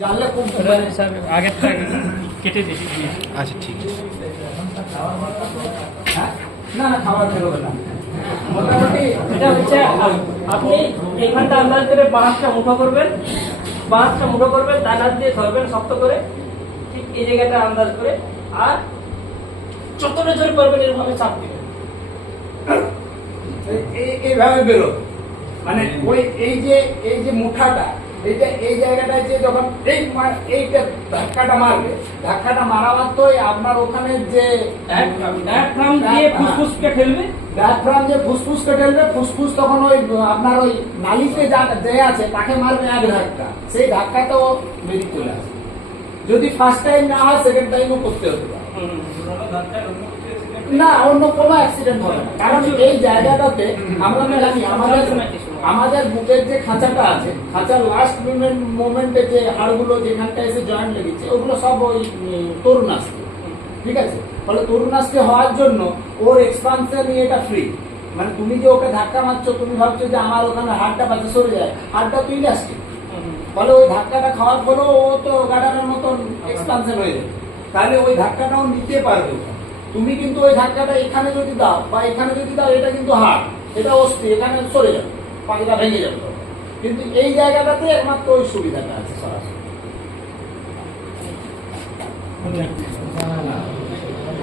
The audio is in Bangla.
জানলে খুব আগেরটা কেটে দিয়েছি। আচ্ছা ঠিক আছে। হ্যাঁ? না না, খাবার বেরোবে না। মোটামুটি এটা হচ্ছে আপনি এইখানটা আন্দাজ করে বাঁশটা মুঠো করবেন, ডান হাত দিয়ে ধরবেন শক্ত করে, ঠিক এই জায়গাটা আন্দাজ করে, আর যতটা জোরে পারবেন এরভাবে চাপ দিবেন। এইভাবে বেরোবে, মানে ওই এই যে মুঠাটা, এই জায়গাটায় যে যখন এইটা ধাক্কাটা মারবে, ধাক্কাটা মারা মাত্রই আপনার ওখানে যে ডায়াফ্রাম দিয়ে ফুসফুসকে ঠেলবে, ফুসফুসকে ঠেলবে, ফুসফুস তখন ওই আপনার ওই নালিতে যে আছে তাকে মারবে এক ধাক্কা, সেই ধাক্কাতেও বেরিয়ে চলে আসবে। যদি ফার্স্ট টাইম না হয় সেকেন্ড টাইমও করতে হতে পারে না, অন্য কোনো অ্যাক্সিডেন্ট হবে না। কারণ এই জায়গাটাতে আমরা জানি আমাদের বুকের যে খাঁচাটা আছে, খাঁচার লাস্ট মোমেন্টে যে হাড়গুলো যেখানটা এসে জয়েন্ট লেগেছে ওগুলো সব ওই তরুণাস্থি, ঠিক আছে? ফলে তরুণাস্থি হওয়ার জন্য ওর এক্সপানশন এটা ফ্রি, মানে তুমি যে ওকে ধাক্কা মারছো, তুমি ভাবছো যে আমার ওখানে হাড়টা পাশে সরে যায়, হাড়টা তো ইলাস্টিক, ফলে ওই ধাক্কাটা খাওয়ার পরেও ও তো গার্ডারের মতন এক্সপানশন হয়ে যাবে, তাহলে ওই ধাক্কাটাও নিতে পারবে। তুমি কিন্তু ওই ধাক্কাটা এখানে যদি দাও বা এখানে যদি দাও, এটা কিন্তু হাড়, এটা অস্থি, এখানে সরে যাবে, পানিটা ভেঙে যাবে। কিন্তু এই জায়গাটাতে একমাত্র ওই সুবিধাটা আছে সরাসরি।